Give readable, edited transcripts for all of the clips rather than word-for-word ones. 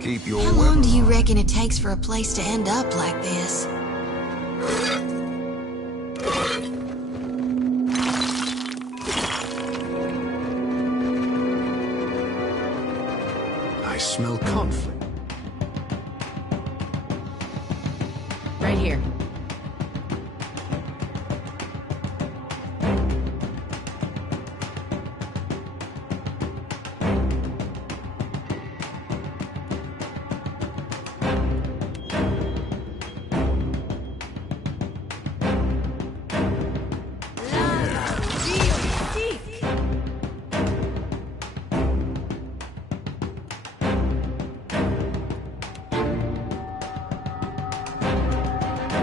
Keep your How long do you reckon it takes for a place to end up like this? I smell conflict. Right here.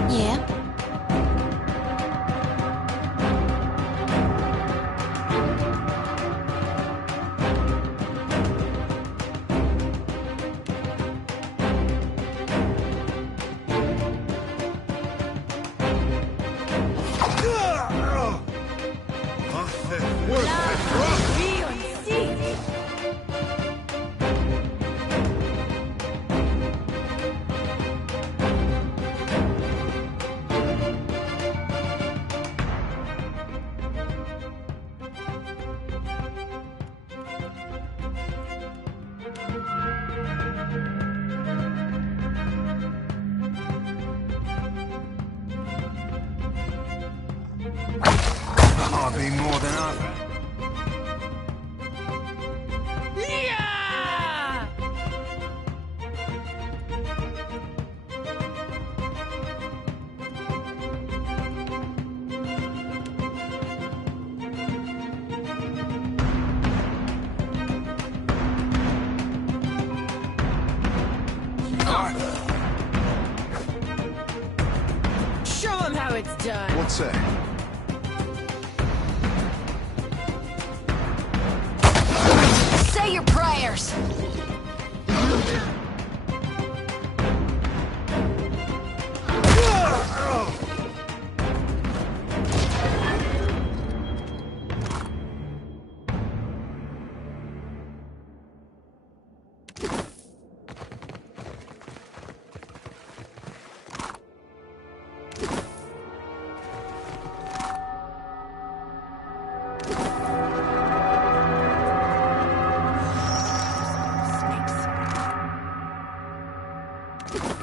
Yeah? I'll be more than ever. Show him how it's done. What's that? Say your prayers!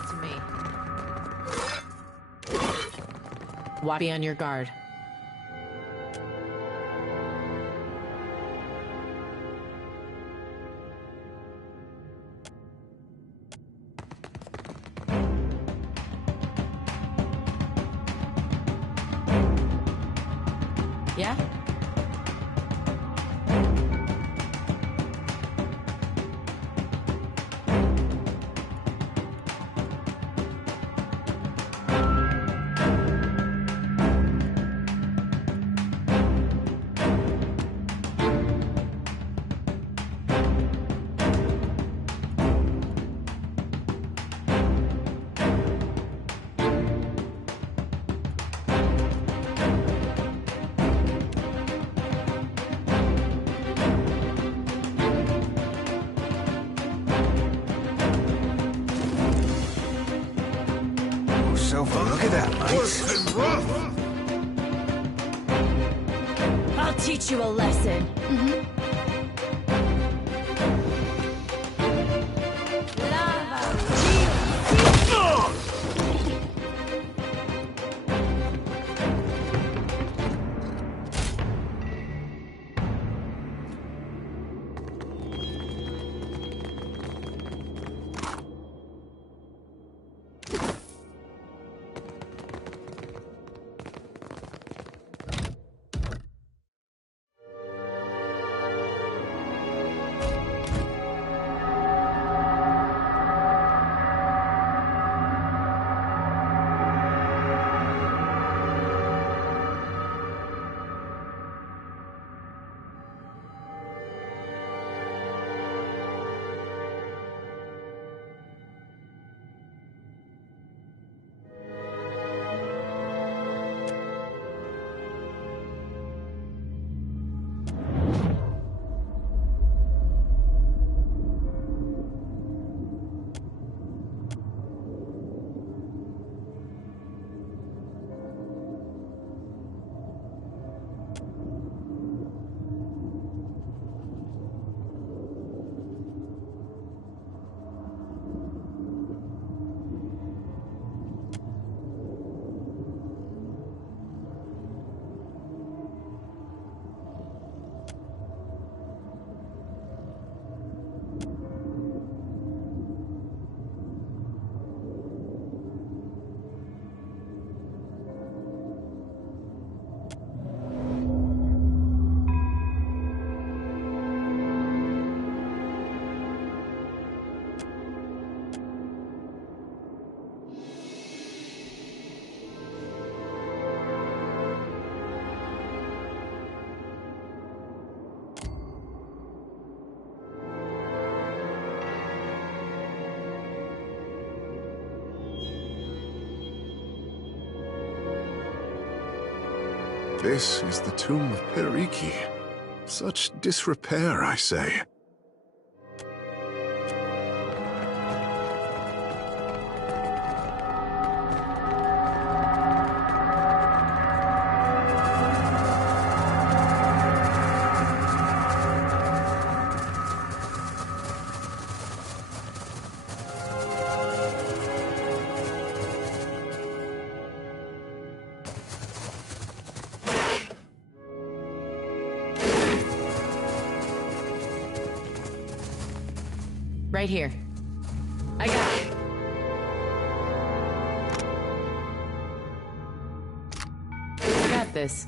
To me. Be on your guard. Yeah? Silver, look at that, mate. I'll teach you a lesson. This is the tomb of Periki. Such disrepair, I say. Right here. I got it. I got this.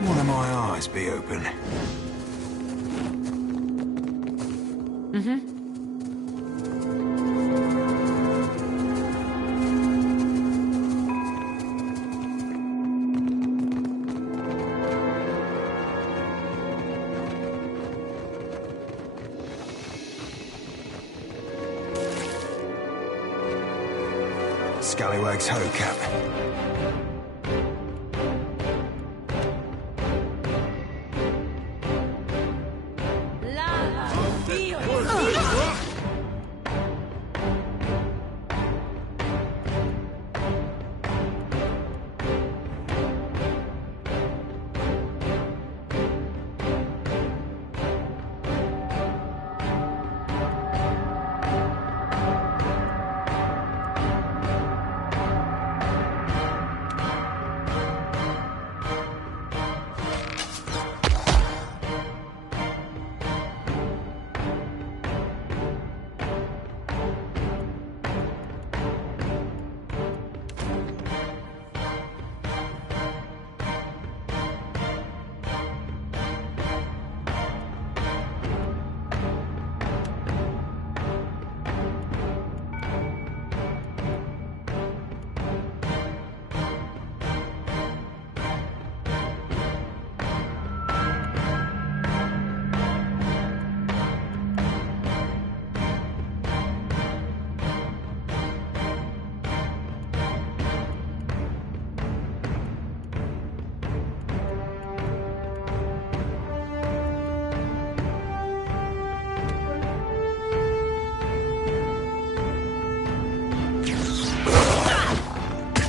One of my eyes be open. Mm-hmm. scallywag's hubcap.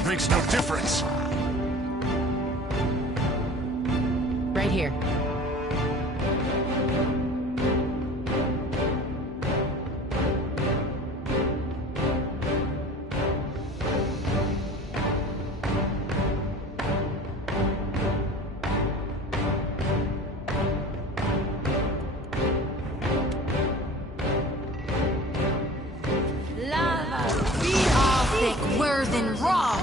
Makes no difference. Right here. Thick, worse than raw.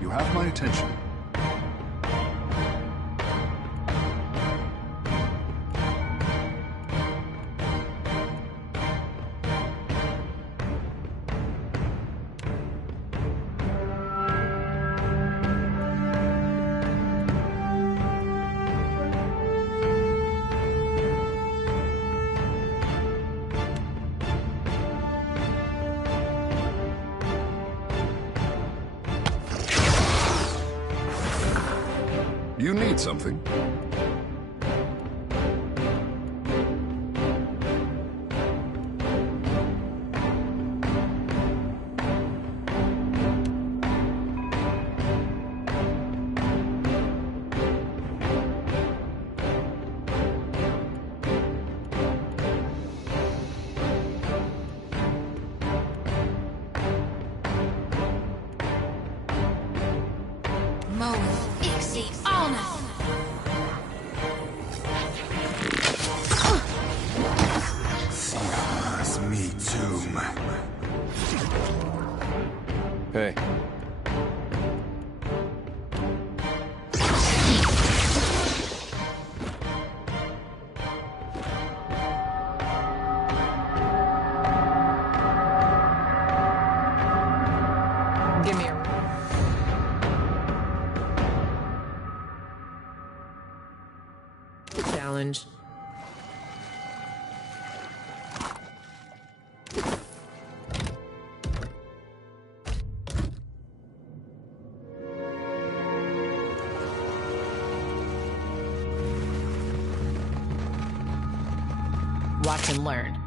You have my attention. You need something? Me too. Hey. Give me a challenge. Watch and learn.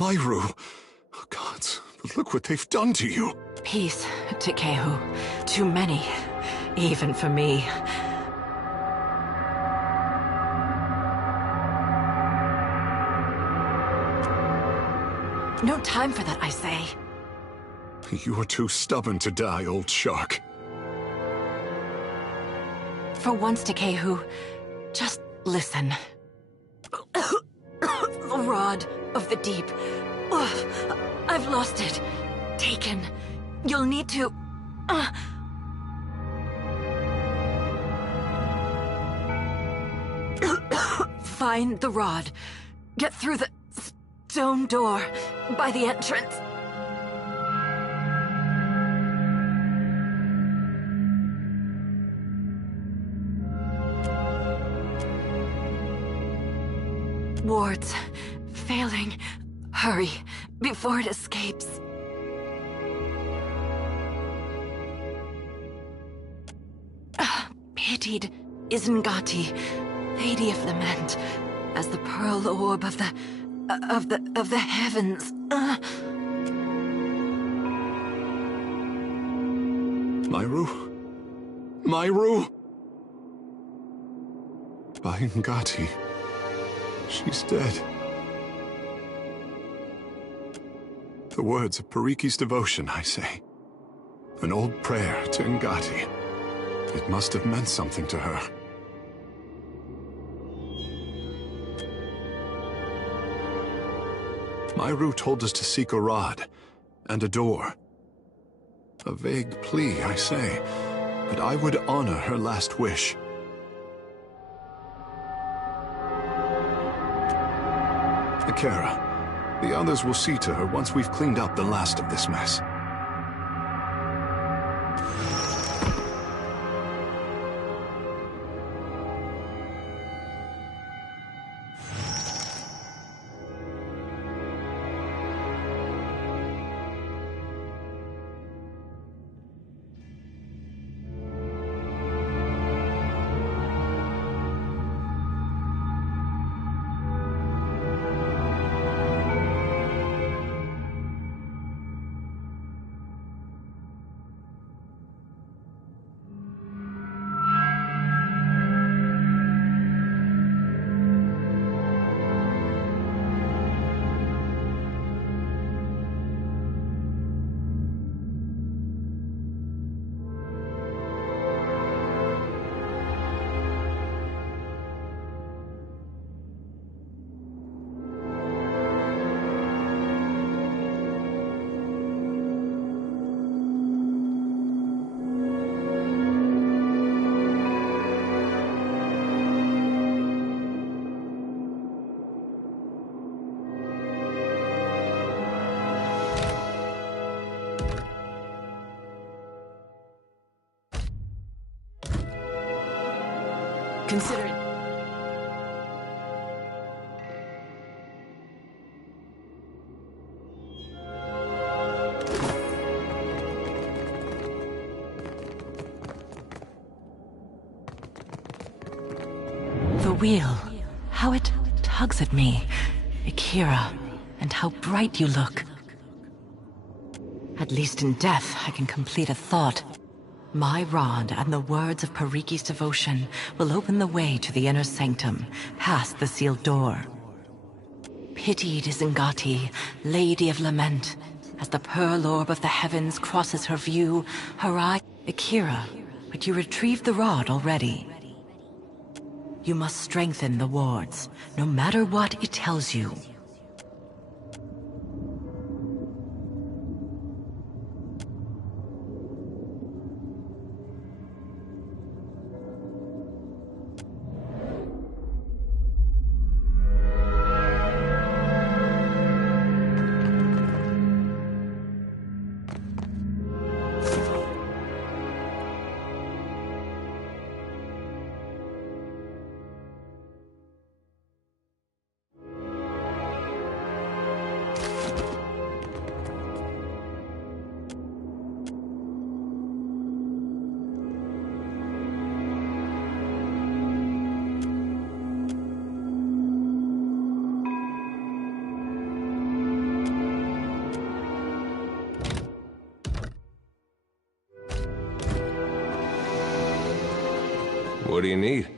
Myru! Oh, gods, but look what they've done to you! Peace, Tekehu. Too many, even for me. No time for that, I say. You were too stubborn to die, old shark. For once, Tekehu, just listen. The rod of the deep. Ugh, I've lost it. Taken. You'll need to... Find the rod. Get through the stone door by the entrance. Wards. Failing. Hurry, before it escapes. Pitied Isengati, Lady of Lament, as the pearl orb of the heavens. Myru? Myru? By Ngati. She's dead. The words of Pariki's devotion, I say. An old prayer to Ngati. It must have meant something to her. Myru told us to seek a rod and a door. A vague plea, I say, but I would honor her last wish. Akira, the others will see to her once we've cleaned up the last of this mess. Considering... The wheel. How it tugs at me. Akira, and how bright you look. At least in death, I can complete a thought. My rod and the words of Pariki's devotion will open the way to the inner sanctum, past the sealed door. Pitied Isengati, Lady of Lament, as the pearl orb of the heavens crosses her view, her eye... Akira, but you retrieved the rod already. You must strengthen the wards, no matter what it tells you. What do you need?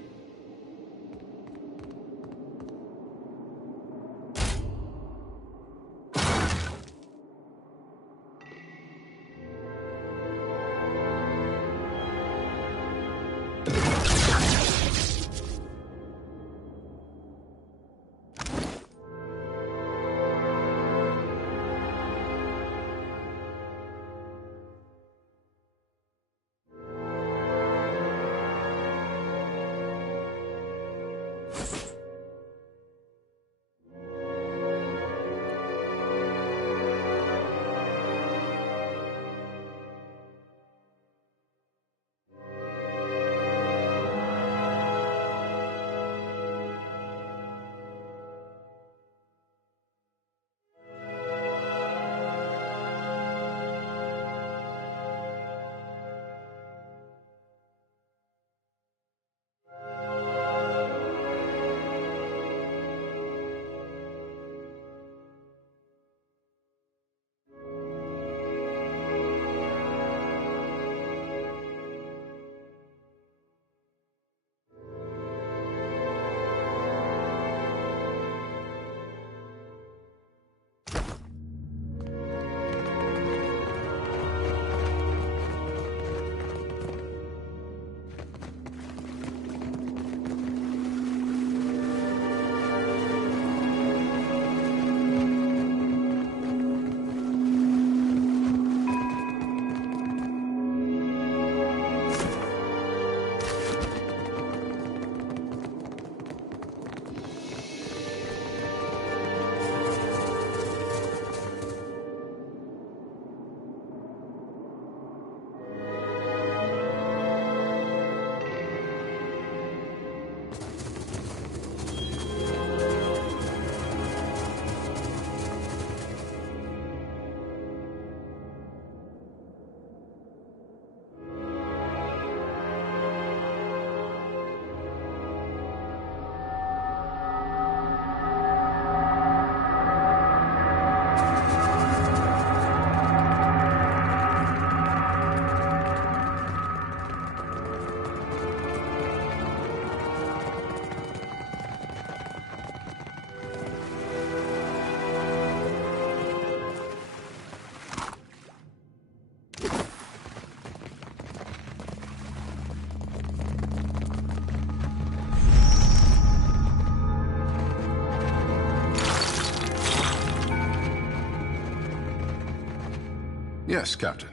Yes, Captain.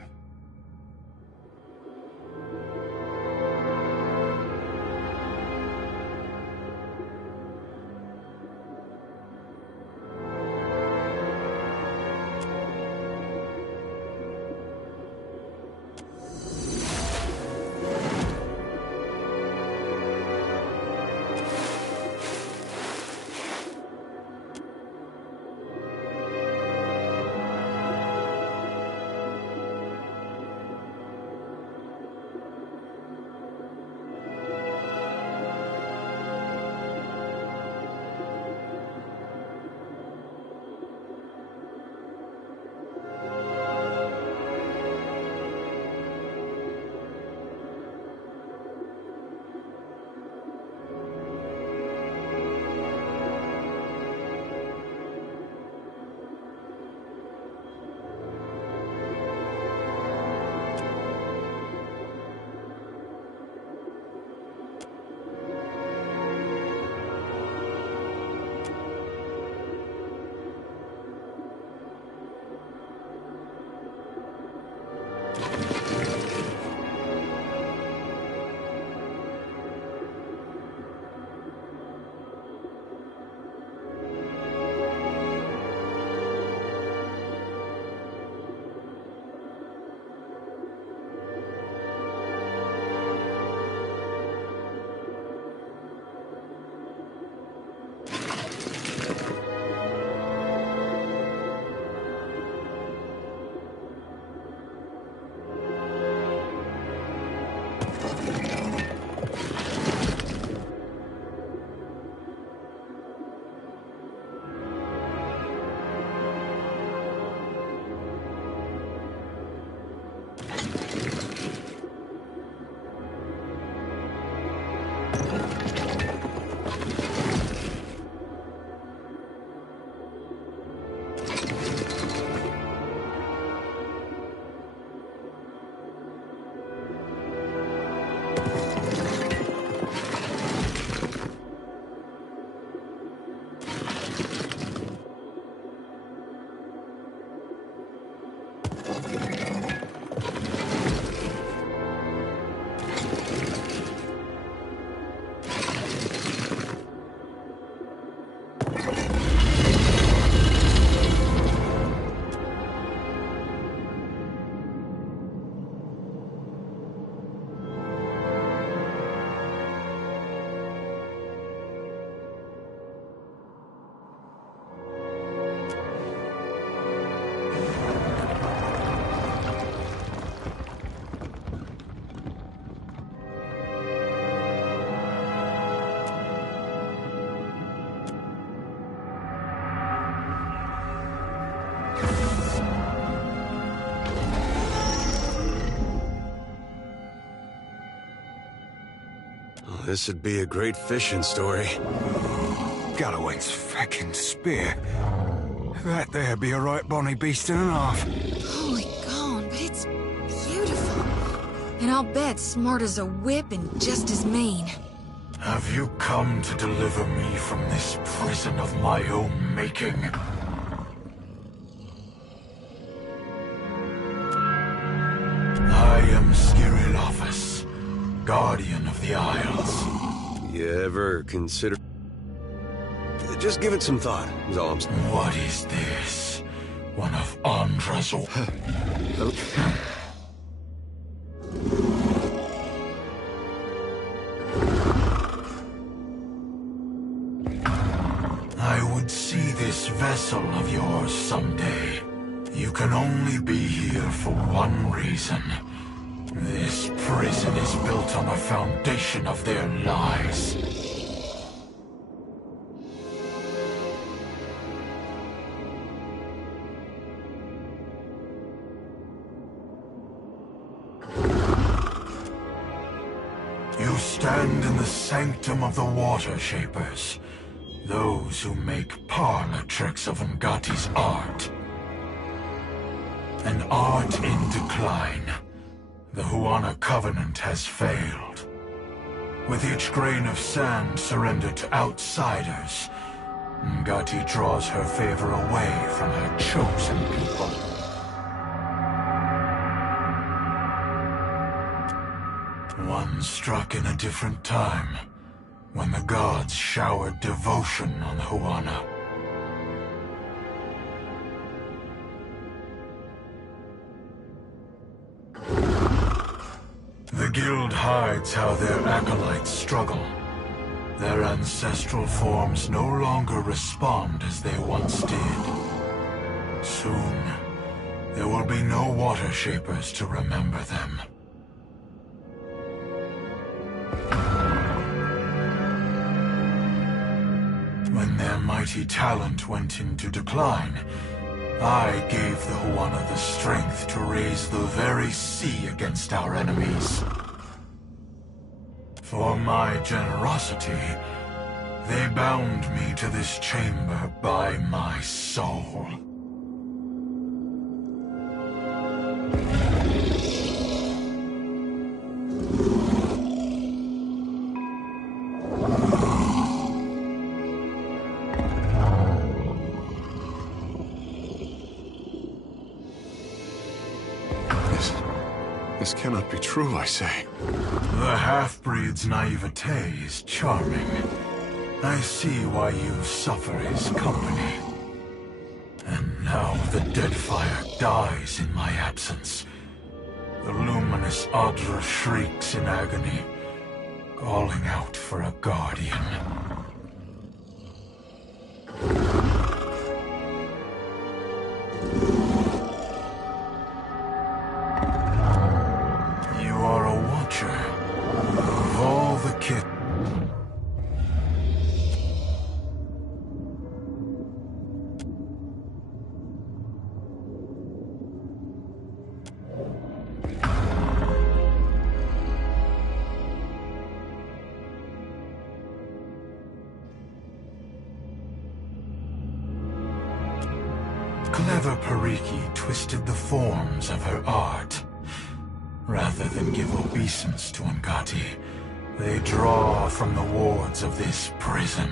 this'd be a great fishing story. Galloway's feckin' spear. That there be a right bonny beast and a half. Holy gone, but it's beautiful. And I'll bet smart as a whip and just as mean. Have you come to deliver me from this prison of my own making? I am Skirilophus, Guardian of the Isles. You ever consider... Just give it some thought, is all I'm saying. What is this? One of Andra's... I would see this vessel of yours someday. You can only be here for one reason. This prison is built on a foundation of their lies. You stand in the sanctum of the Water Shapers, those who make parlor tricks of Ngati's art. An art in decline. The Huana Covenant has failed. With each grain of sand surrendered to outsiders, Ngati draws her favor away from her chosen people. One struck in a different time, when the gods showered devotion on the Huana. The guild hides how their acolytes struggle. Their ancestral forms no longer respond as they once did. Soon, there will be no Water Shapers to remember them. When their mighty talent went into decline, I gave the Huana the strength to raise the very sea against our enemies. For my generosity, they bound me to this chamber by my soul. This cannot be true, I say. The half-breed's naivete is charming. I see why you suffer his company. And now the Deadfire dies in my absence. The luminous Adra shrieks in agony, calling out for a guardian. Of all the kit... Clever Pariki twisted the forms of her art. Rather than give obeisance to Ngati, they draw from the wards of this prison.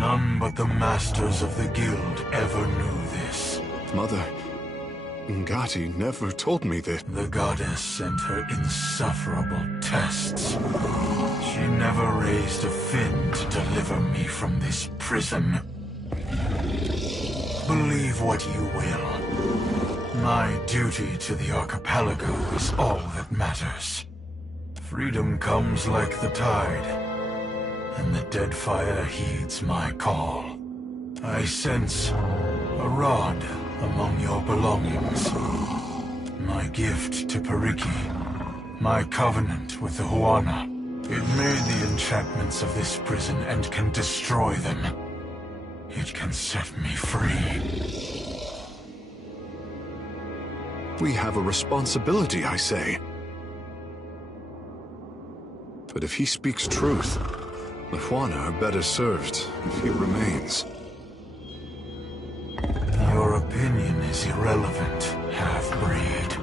None but the masters of the guild ever knew this. Mother, Ngati never told me this. The goddess sent her insufferable tests. She never raised a fin to deliver me from this prison. Believe what you will. My duty to the archipelago is all that matters. Freedom comes like the tide, and the Deadfire heeds my call. I sense a rod among your belongings. My gift to Periki, my covenant with the Huana. It made the enchantments of this prison and can destroy them. It can set me free. We have a responsibility, I say. But if he speaks truth, the Huana are better served if he remains. Your opinion is irrelevant, half-breed.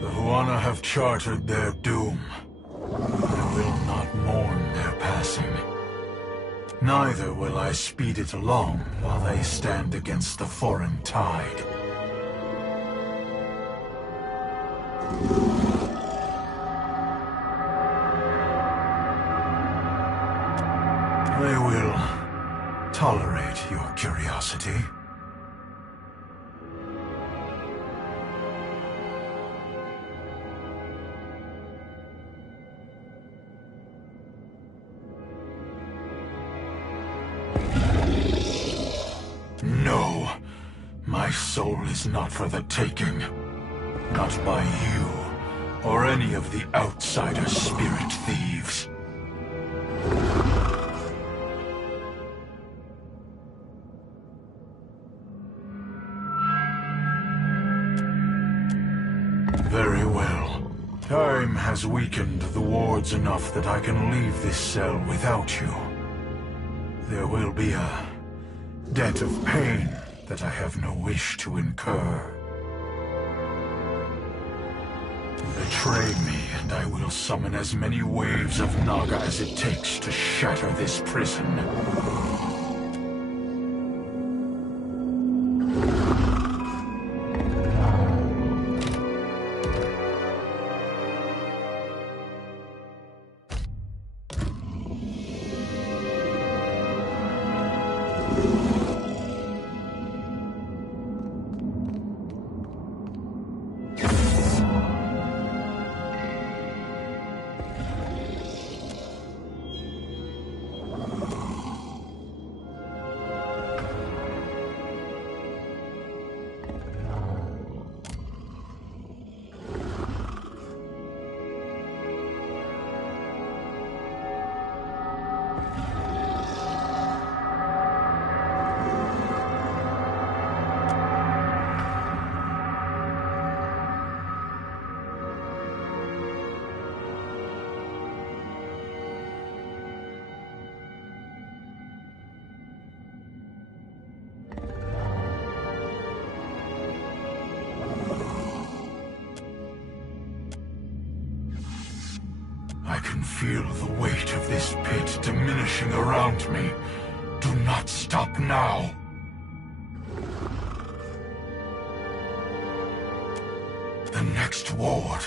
The Huana have chartered their doom. I will not mourn their passing. Neither will I speed it along while they stand against the foreign tide. I will tolerate your curiosity. No, my soul is not for the taking. Not by you, or any of the outsider spirit thieves. Very well. Time has weakened the wards enough that I can leave this cell without you. There will be a debt of pain that I have no wish to incur. Betray me, and I will summon as many waves of Naga as it takes to shatter this prison. I can feel the weight of this pit diminishing around me. Do not stop now. The next ward.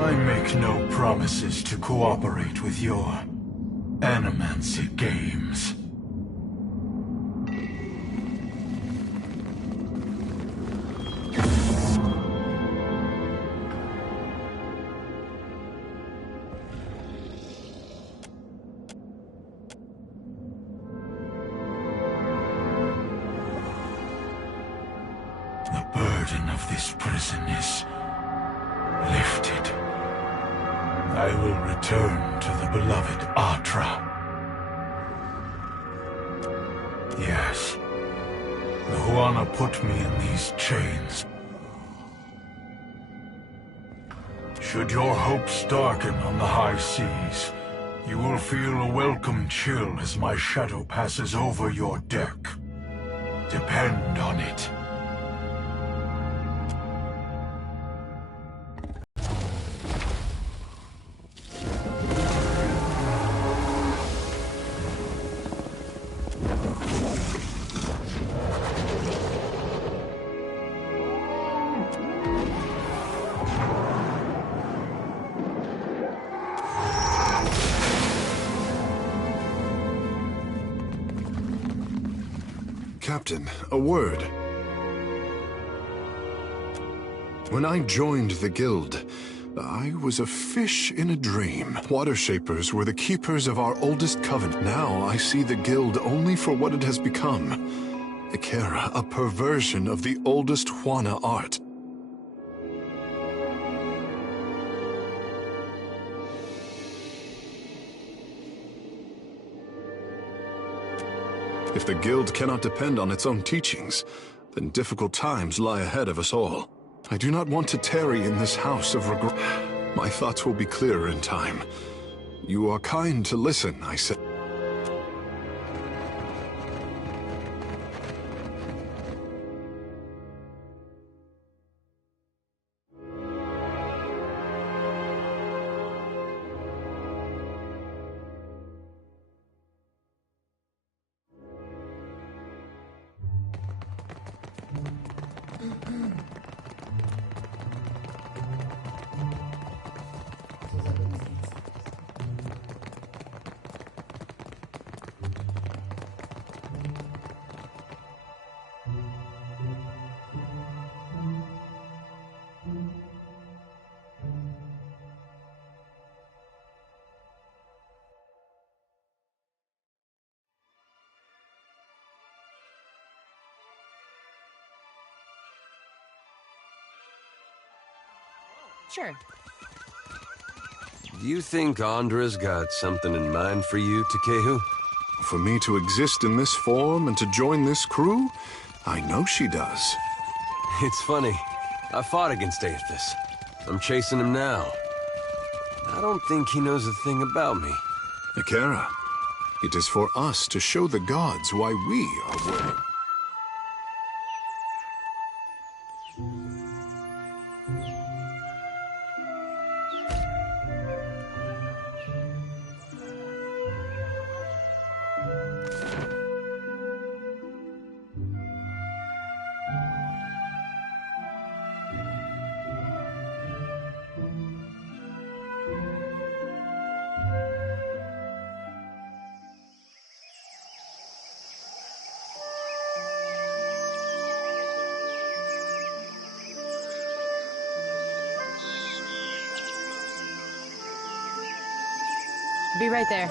I make no promises to cooperate with your animancy games. The burden of this prison is lifted. I will return to the beloved Atra. Yes, the Huana put me in these chains. Should your hopes darken on the high seas, you will feel a welcome chill as my shadow passes over your deck. Depend on it. Captain, a word. When I joined the guild, I was a fish in a dream. Water Shapers were the keepers of our oldest covenant. Now I see the guild only for what it has become. Ikera, a perversion of the oldest Huana art. If the guild cannot depend on its own teachings, then difficult times lie ahead of us all. I do not want to tarry in this house of regret. My thoughts will be clearer in time. You are kind to listen, I said. Sure. Do you think Andra's got something in mind for you, Takehu? For me to exist in this form and to join this crew? I know she does. It's funny. I fought against Aethys. I'm chasing him now. I don't think he knows a thing about me. Ikera, it is for us to show the gods why we are worthy. Be right there.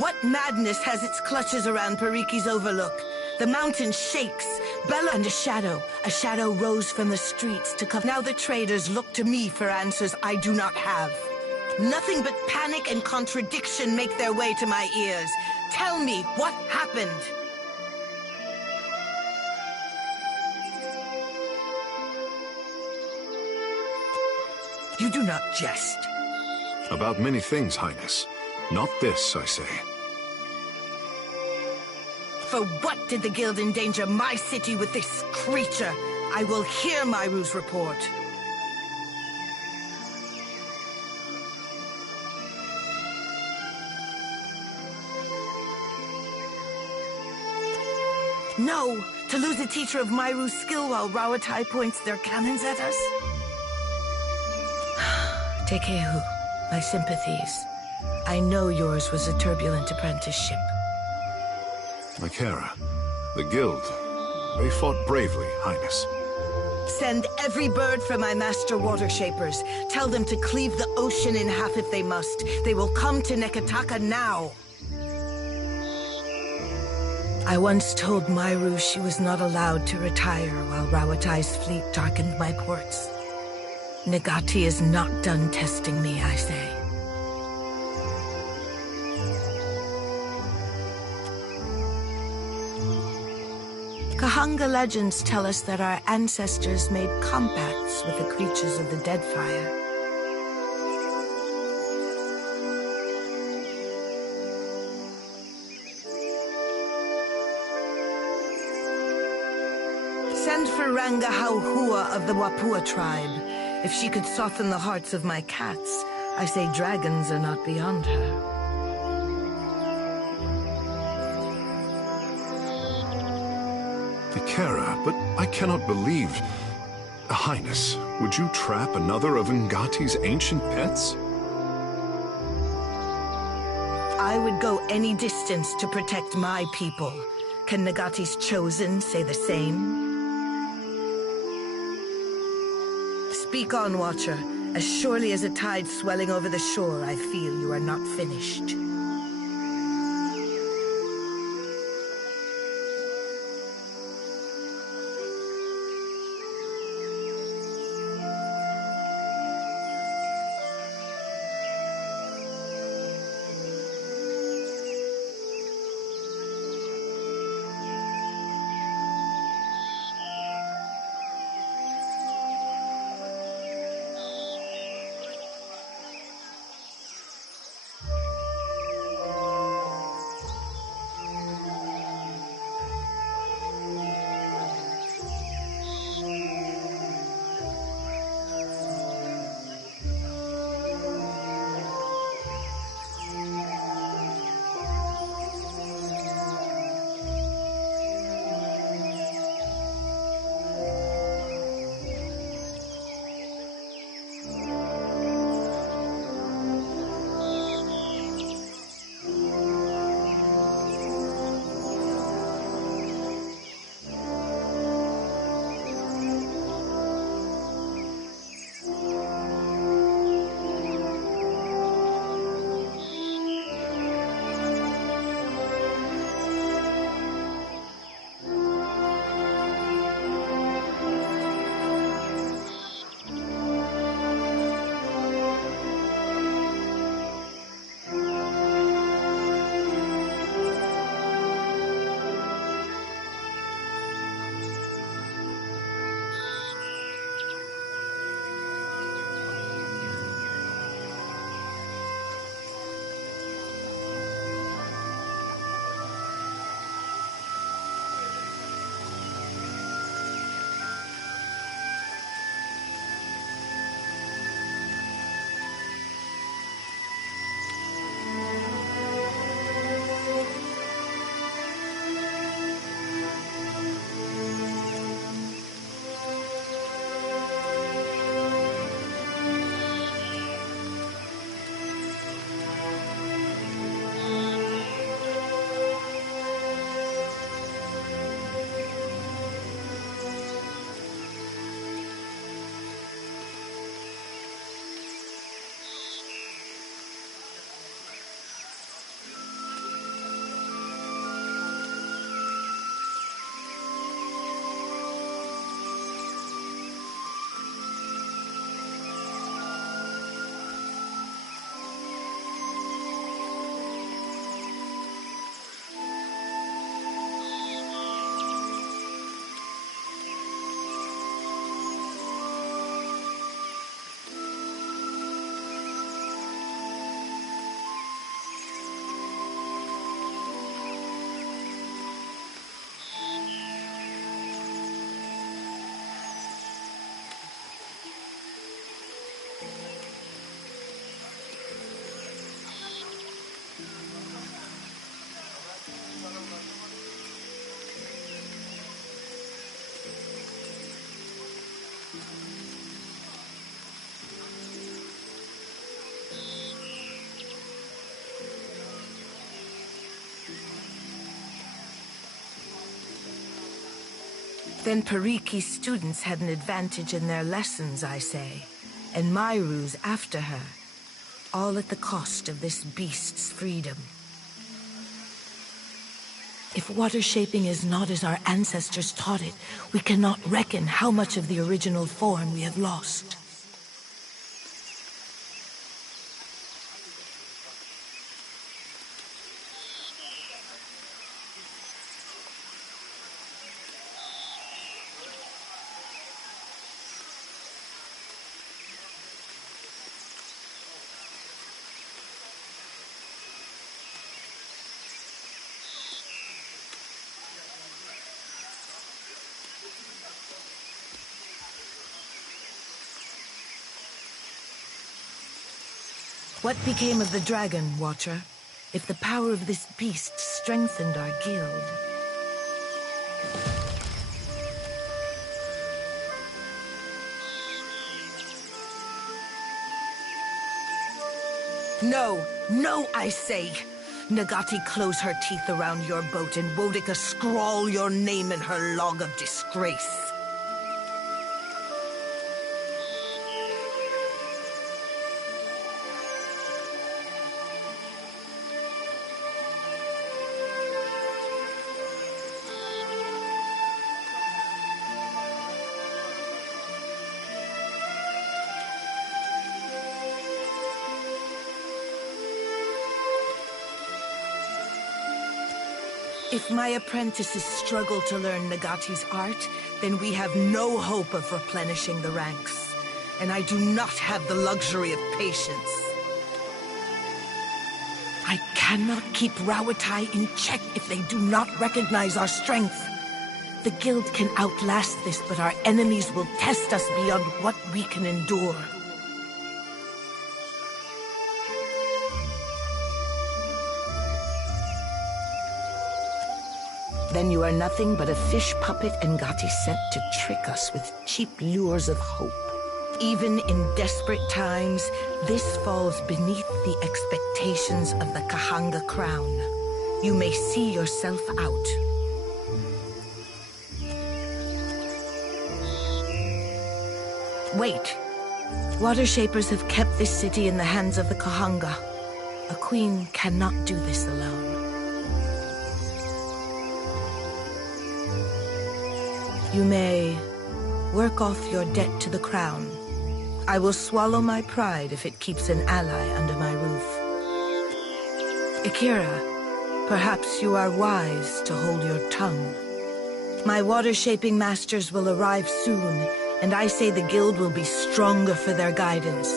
What madness has its clutches around Pariki's Overlook? The mountain shakes. Bella and a shadow rose from the streets to cover. Now the traders look to me for answers I do not have. Nothing but panic and contradiction make their way to my ears. Tell me what happened. You do not jest. About many things, Highness. Not this, I say. For what did the Guild endanger my city with this creature? I will hear Myru's report. No! To lose a teacher of Myru's skill while Rawatai points their cannons at us? Tekehu, my sympathies. I know yours was a turbulent apprenticeship. Ikera, the Guild, they fought bravely, Highness. Send every bird for my master water shapers. Tell them to cleave the ocean in half if they must. They will come to Neketaka now. I once told Myru she was not allowed to retire while Rawatai's fleet darkened my ports. Nagati is not done testing me, I say. Kahanga legends tell us that our ancestors made compacts with the creatures of the Deadfire. Send for Ranga Hauhua of the Wapua tribe. If she could soften the hearts of my cats, I say dragons are not beyond her. Ikera, but I cannot believe... Highness, would you trap another of Ngati's ancient pets? I would go any distance to protect my people. Can Nagati's chosen say the same? Speak on, Watcher. As surely as a tide swelling over the shore, I feel you are not finished. Then Pariki's students had an advantage in their lessons, I say, and my ruse after her, all at the cost of this beast's freedom. If water shaping is not as our ancestors taught it, we cannot reckon how much of the original form we have lost. What became of the dragon, Watcher, if the power of this beast strengthened our guild? No, no, I say! Nagati, close her teeth around your boat and Wodika scrawl your name in her log of disgrace. If my apprentices struggle to learn Nagati's art, then we have no hope of replenishing the ranks. And I do not have the luxury of patience. I cannot keep Rawatai in check if they do not recognize our strength. The guild can outlast this, but our enemies will test us beyond what we can endure. Then you are nothing but a fish puppet Ngati sent to trick us with cheap lures of hope. Even in desperate times, this falls beneath the expectations of the Kahanga crown. You may see yourself out. Wait. Water Shapers have kept this city in the hands of the Kahanga. A queen cannot do this alone. You may work off your debt to the crown. I will swallow my pride if it keeps an ally under my roof. Akira, perhaps you are wise to hold your tongue. My water-shaping masters will arrive soon, and I say the guild will be stronger for their guidance.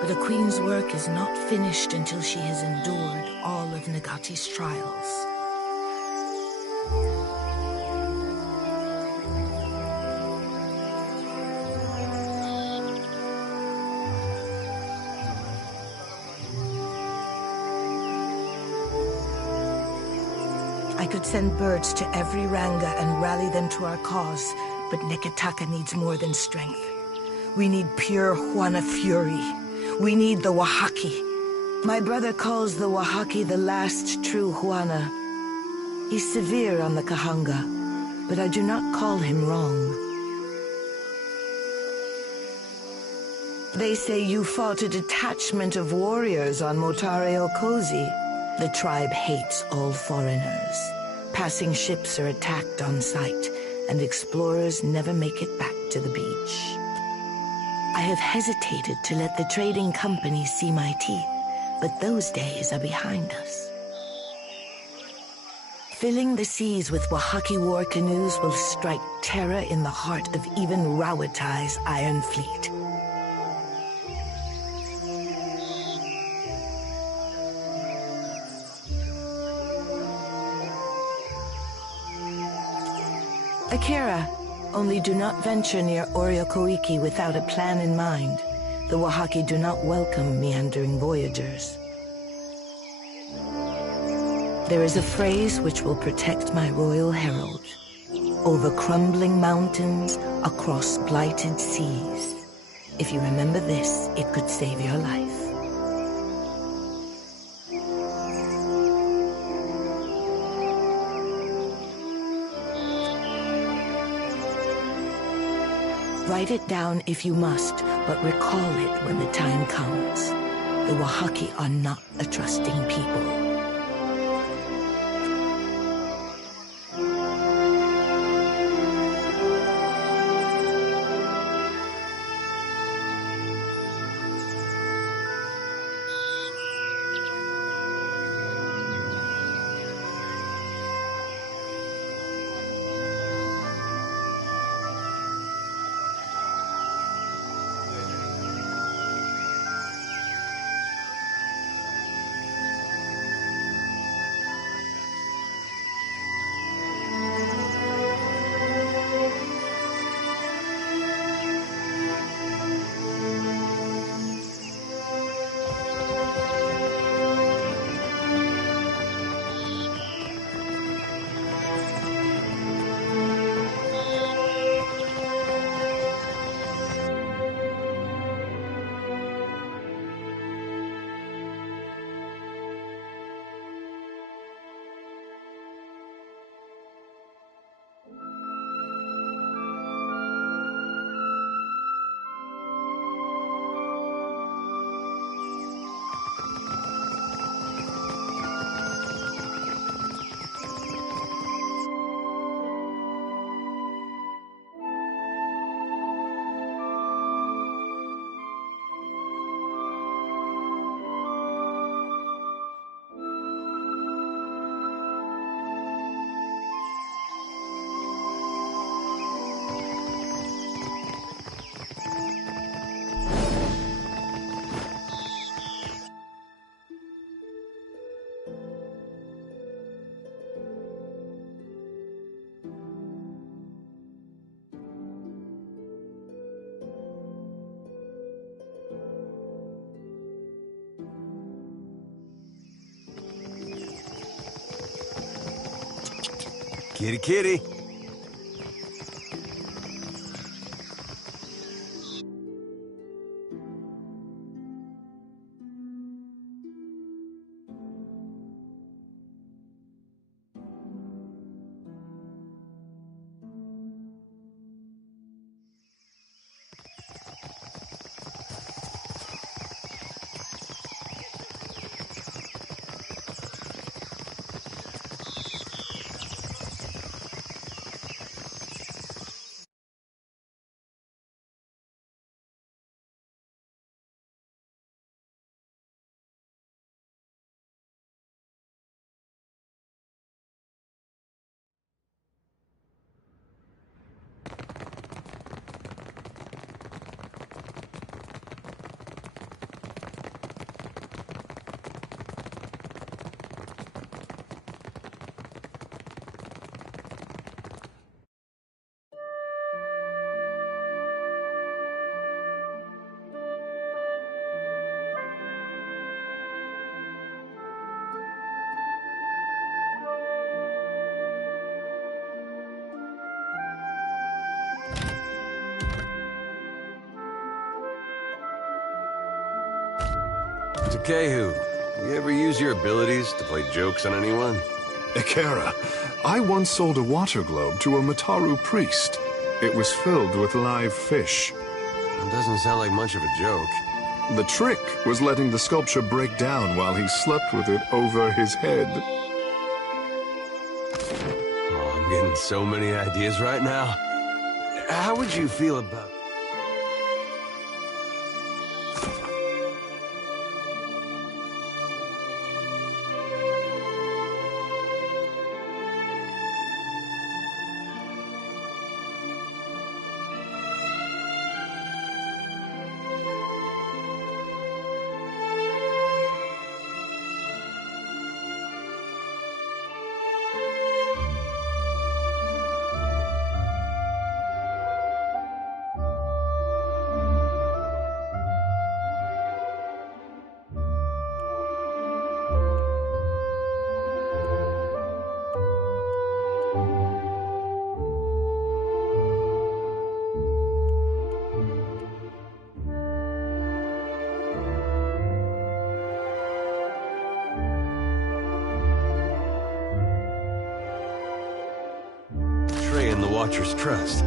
But a queen's work is not finished until she has endured all of Nagati's trials. I could send birds to every Ranga and rally them to our cause, but Neketaka needs more than strength. We need pure Huana fury. We need the Wahaki. My brother calls the Wahaki the last true Huana. He's severe on the Kahanga, but I do not call him wrong. They say you fought a detachment of warriors on Motare Okozi. The tribe hates all foreigners. Passing ships are attacked on sight, and explorers never make it back to the beach. I have hesitated to let the trading companies see my teeth, but those days are behind us. Filling the seas with Wahaki war canoes will strike terror in the heart of even Rawatai's Iron Fleet. Akira, only do not venture near Oryokoiki without a plan in mind. The Wahaki do not welcome meandering voyagers. There is a phrase which will protect my royal herald. Over crumbling mountains, across blighted seas. If you remember this, it could save your life. Write it down if you must, but recall it when the time comes. The Wahaki are not a trusting people. Kitty, kitty. Takehu, you ever use your abilities to play jokes on anyone? Ekera, I once sold a water globe to a Mataru priest. It was filled with live fish. It doesn't sound like much of a joke. The trick was letting the sculpture break down while he slept with it over his head. Oh, I'm getting so many ideas right now. How would you feel about... Watcher's trust.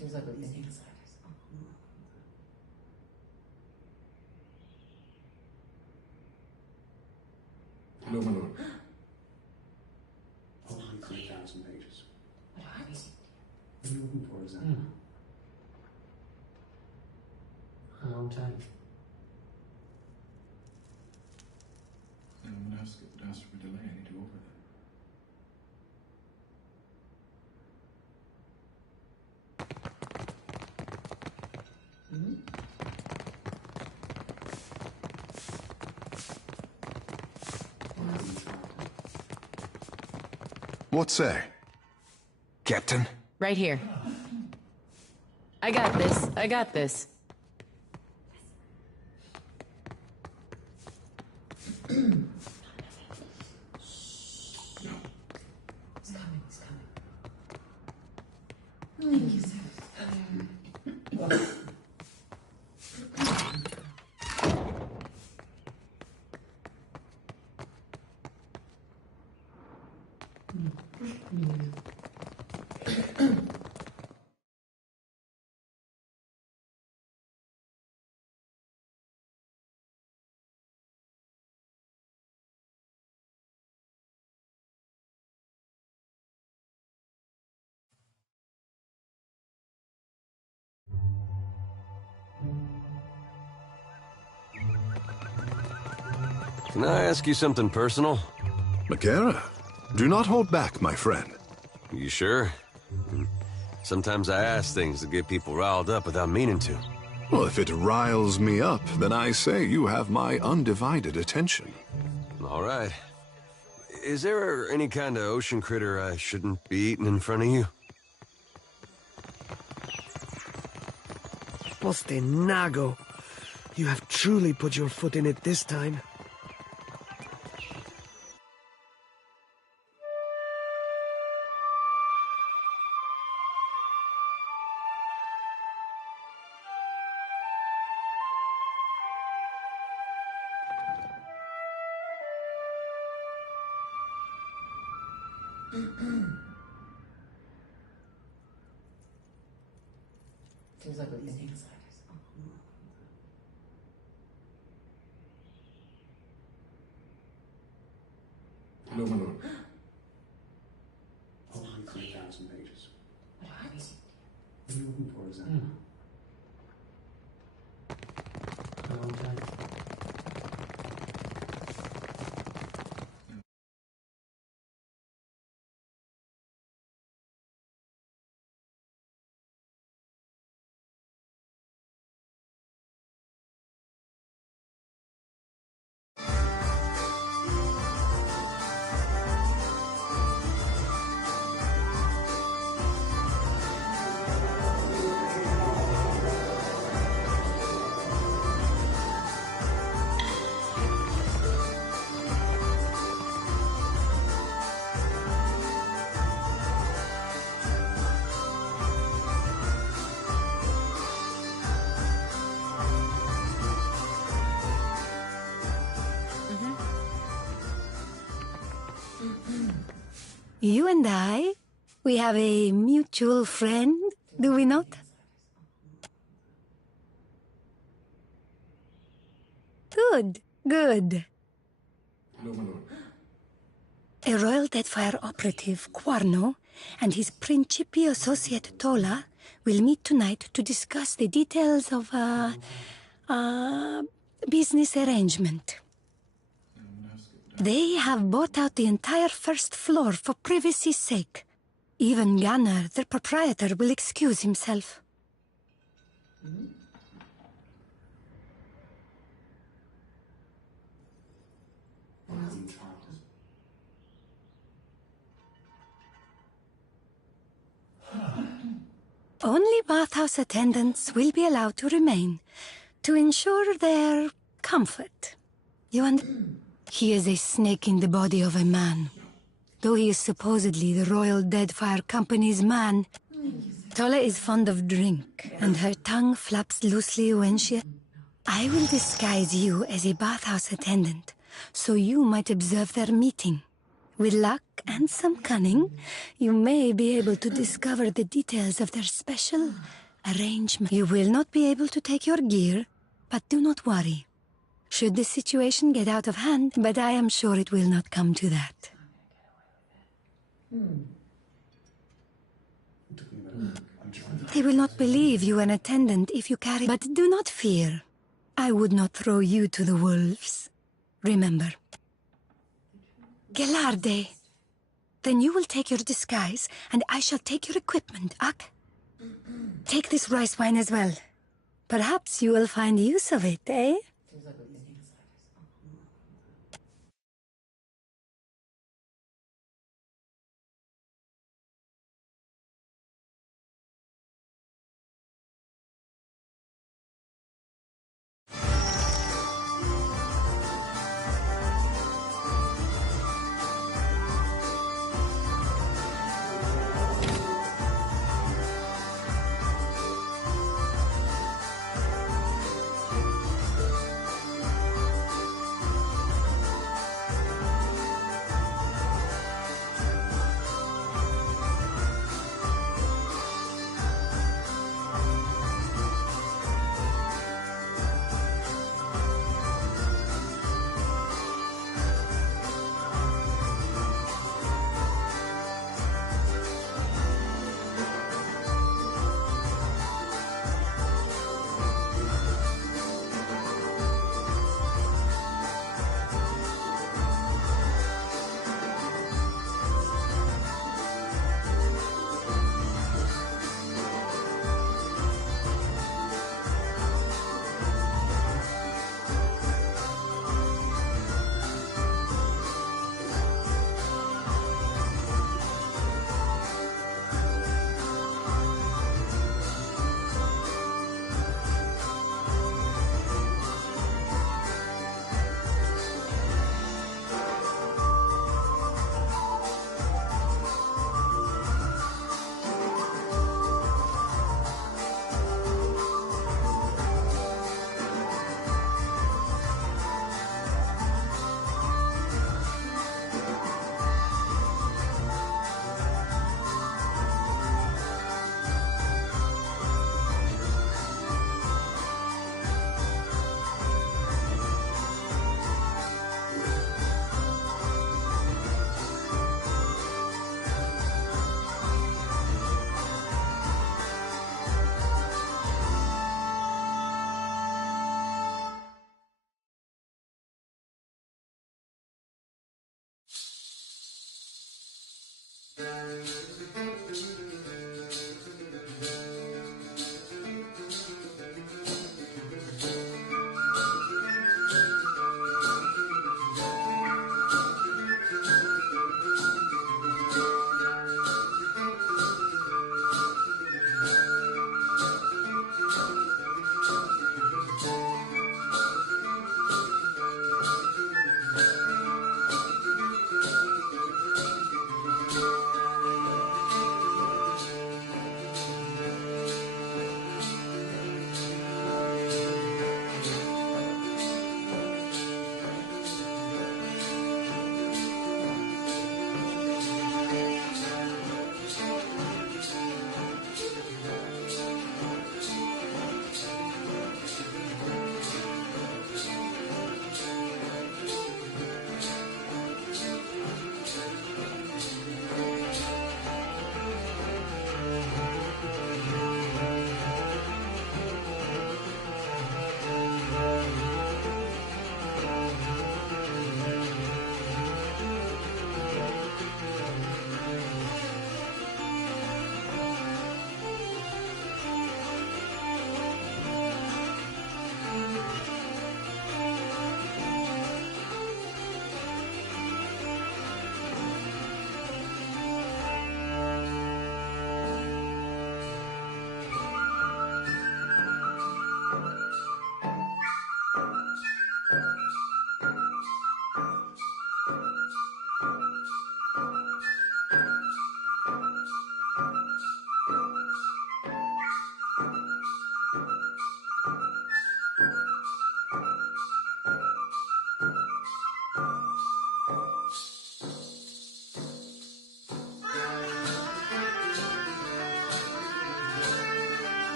Seems like we're thinking. Hello, my lord. 3,000 pages. What are we? What are you looking for exactly? A long time. I'm gonna ask for a delay. I need to go over that. What say? Captain? Right here. I got this. I got this. Can I ask you something personal? Makera, do not hold back, my friend. You sure? Sometimes I ask things that get people riled up without meaning to. Well, if it riles me up, then I say you have my undivided attention. All right. Is there any kind of ocean critter I shouldn't be eating in front of you? Postenago. You have truly put your foot in it this time. Seems like we're thinking. Hello, my lord. 3,000 pages. What are we? What are you looking for exactly? A long time. You and I, we have a mutual friend, do we not? Good, good. A Royal Deadfire operative, Quarno, and his Principio associate, Tola, will meet tonight to discuss the details of business arrangement. They have bought out the entire first floor for privacy's sake. Even Gunnar, the proprietor, will excuse himself. Only bathhouse attendants will be allowed to remain, to ensure their comfort. He is a snake in the body of a man. Though he is supposedly the Royal Deadfire Company's man, Tola is fond of drink, and her tongue flaps loosely when she... I will disguise you as a bathhouse attendant, so you might observe their meeting. With luck and some cunning, you may be able to discover the details of their special arrangement. You will not be able to take your gear, but do not worry. Should the situation get out of hand, but I am sure it will not come to that. They will not believe you an attendant if you carry... But do not fear. I would not throw you to the wolves. Remember. Gelarde. Then you will take your disguise, and I shall take your equipment, Ak. Take this rice wine as well. Perhaps you will find use of it, eh?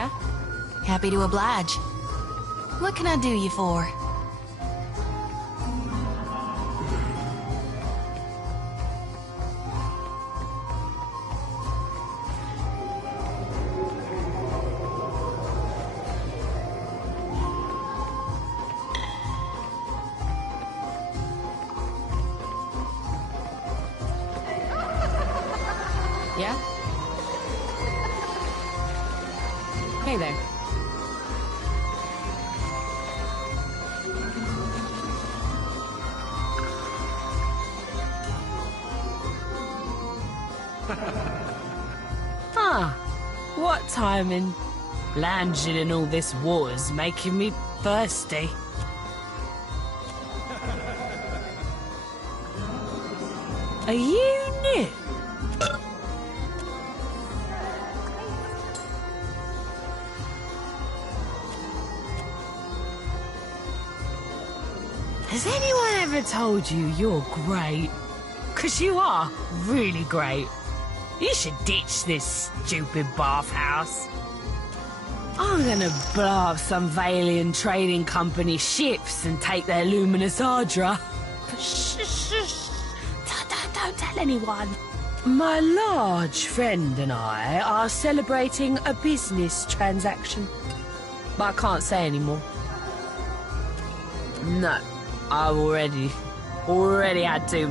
Yeah? Happy to oblige. What can I do you for? Yeah? Hey there. What timing? Lounging in all this water's making me thirsty. Are you new? Has anyone ever told you you're great? 'Cause you are really great. You should ditch this stupid bathhouse. I'm gonna blow up some Valian trading company ships and take their luminous Ardra. Shh, shh, shh. Don't tell anyone. My large friend and I are celebrating a business transaction. But I can't say anymore. No, I've already had to.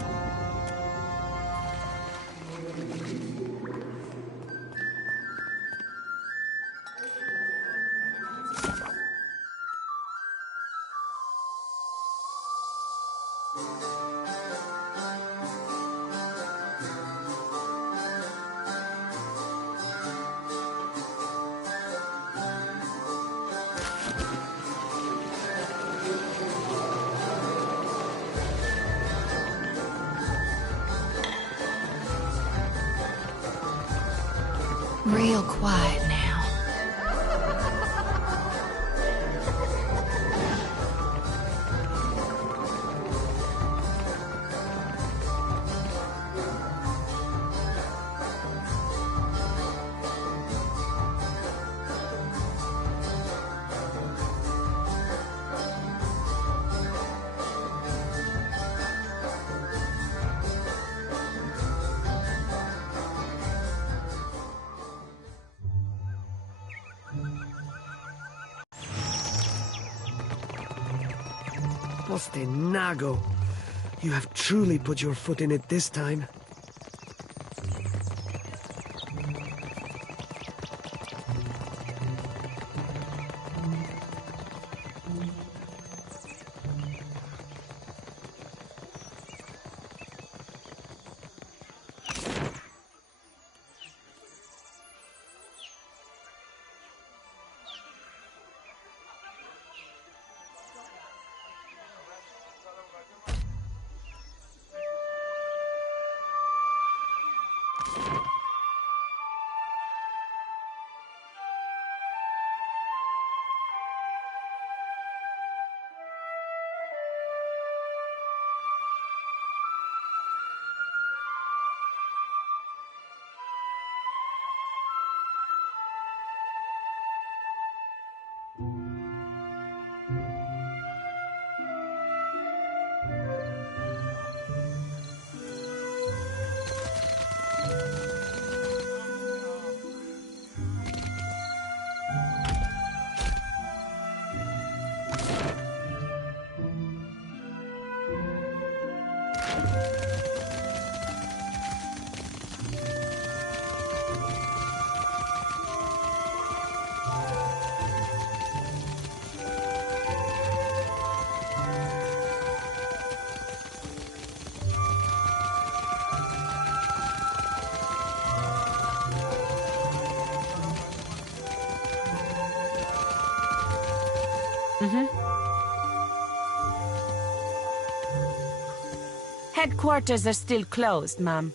Real quiet now. Nago, you have truly put your foot in it this time. Headquarters are still closed, ma'am.